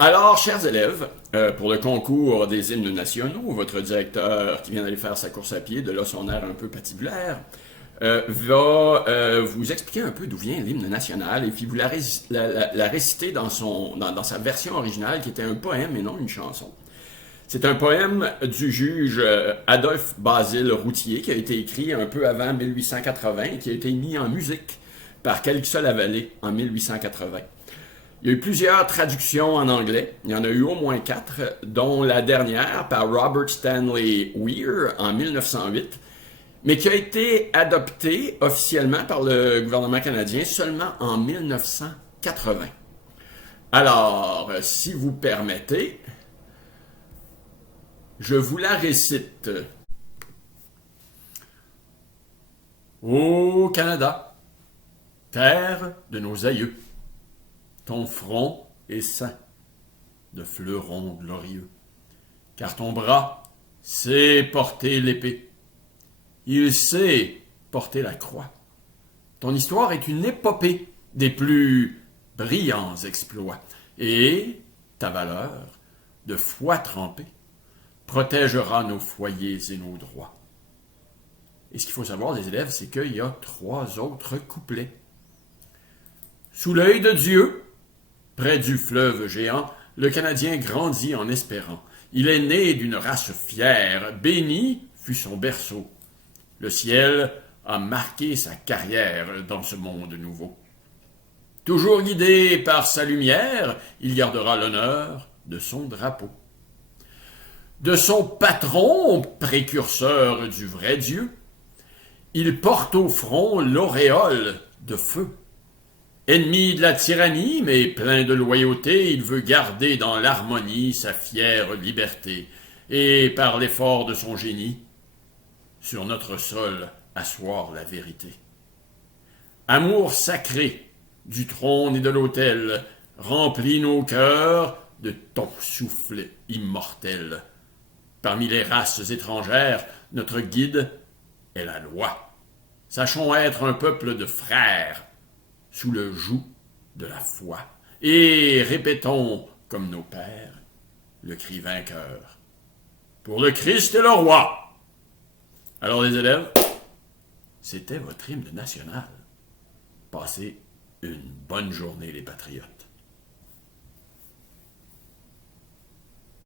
Alors, chers élèves, pour le concours des hymnes nationaux, votre directeur qui vient d'aller faire sa course à pied, de là son air un peu patibulaire, va vous expliquer un peu d'où vient l'hymne national et puis vous la réciter dans sa version originale qui était un poème et non une chanson. C'est un poème du juge Adolphe Basile Routhier qui a été écrit un peu avant 1880 et qui a été mis en musique par Calixa Lavallée en 1880. Il y a eu plusieurs traductions en anglais. Il y en a eu au moins 4, dont la dernière par Robert Stanley Weir en 1908, mais qui a été adoptée officiellement par le gouvernement canadien seulement en 1980. Alors, si vous permettez, je vous la récite. Ô Canada, terre de nos aïeux, ton front est ceint de fleurons glorieux, car ton bras sait porter l'épée, il sait porter la croix. Ton histoire est une épopée des plus brillants exploits, et ta valeur, de foi trempée, protégera nos foyers et nos droits. Et ce qu'il faut savoir des élèves, c'est qu'il y a 3 autres couplets. Sous l'œil de Dieu, près du fleuve géant, le Canadien grandit en espérant. Il est né d'une race fière, béni fut son berceau. Le ciel a marqué sa carrière dans ce monde nouveau. Toujours guidé par sa lumière, il gardera l'honneur de son drapeau. De son patron, précurseur du vrai Dieu, il porte au front l'auréole de feu. Ennemi de la tyrannie, mais plein de loyauté, il veut garder dans l'harmonie sa fière liberté, et par l'effort de son génie, sur notre sol asseoir la vérité. Amour sacré du trône et de l'autel, remplit nos cœurs de ton souffle immortel. Parmi les races étrangères, notre guide est la loi. Sachons être un peuple de frères, sous le joug de la foi. Et répétons, comme nos pères, le cri vainqueur. Pour le Christ et le roi. Alors les élèves, c'était votre hymne national. Passez une bonne journée les patriotes.